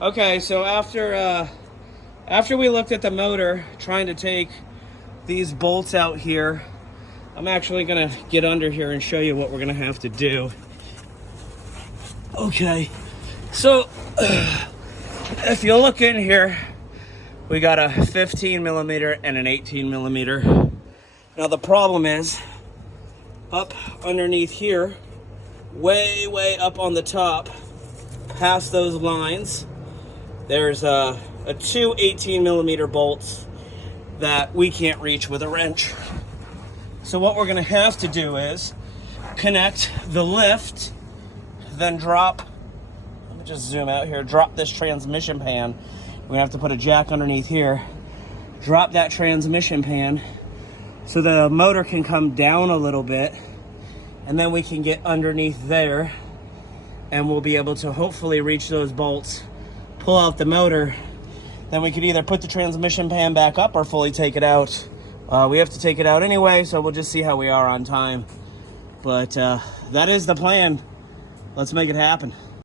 Okay, so after we looked at the motor, trying to take these bolts out here, I'm actually gonna get under here and show you what we're gonna have to do. Okay, so if you look in here, we got a 15 millimeter and an 18 millimeter. Now the problem is, up underneath here, way up on the top, past those lines, there's two 18 millimeter bolts that we can't reach with a wrench. So what we're gonna have to do is connect the lift, then drop, let me just zoom out here, drop this transmission pan. We're gonna have to put a jack underneath here, drop that transmission pan so the motor can come down a little bit, and then we can get underneath there and we'll be able to hopefully reach those bolts, pull out the motor. Then we could either put the transmission pan back up or fully take it out. We have to take it out anyway, so we'll just see how we are on time. But that is the plan. Let's make it happen.